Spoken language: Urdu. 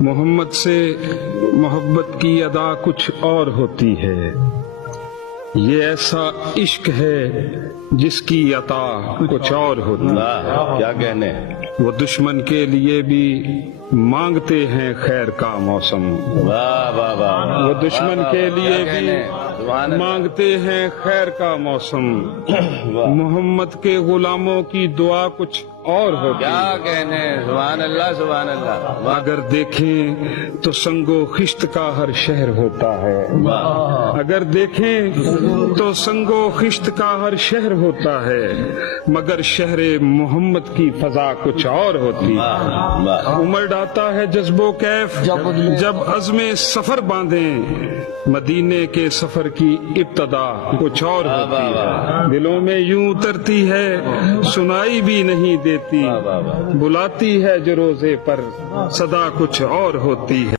محمد سے محبت کی ادا کچھ اور ہوتی ہے، یہ ایسا عشق ہے جس کی عطا کچھ اور ہوتی ہے۔ کیا کہنے، وہ دشمن کے لیے بھی مانگتے ہیں خیر کا موسم، واہ واہ واہ، وہ دشمن کے لیے بھی مانگتے ہیں خیر کا موسم۔ محمد کے غلاموں کی دعا کچھ اور ہوتی کیا ہے، کہنے، سبحان اللہ سبحان اللہ، اگر دیکھیں تو سنگ و خشت کا ہر شہر ہوتا ہے، اگر دیکھیں تو سنگ و خشت کا ہر شہر ہوتا ہے، مگر شہر محمد کی فضا کچھ اور ہوتی ہے۔ امر آتا ہے جذب و کیف جب عزم سفر باندھیں، مدینے کے سفر کی ابتدا کچھ اور ہوتی ہے، دلوں میں یوں اترتی ہے سنائی بھی نہیں دیتی، بلاتی ہے جو روزے پر صدا کچھ اور ہوتی ہے۔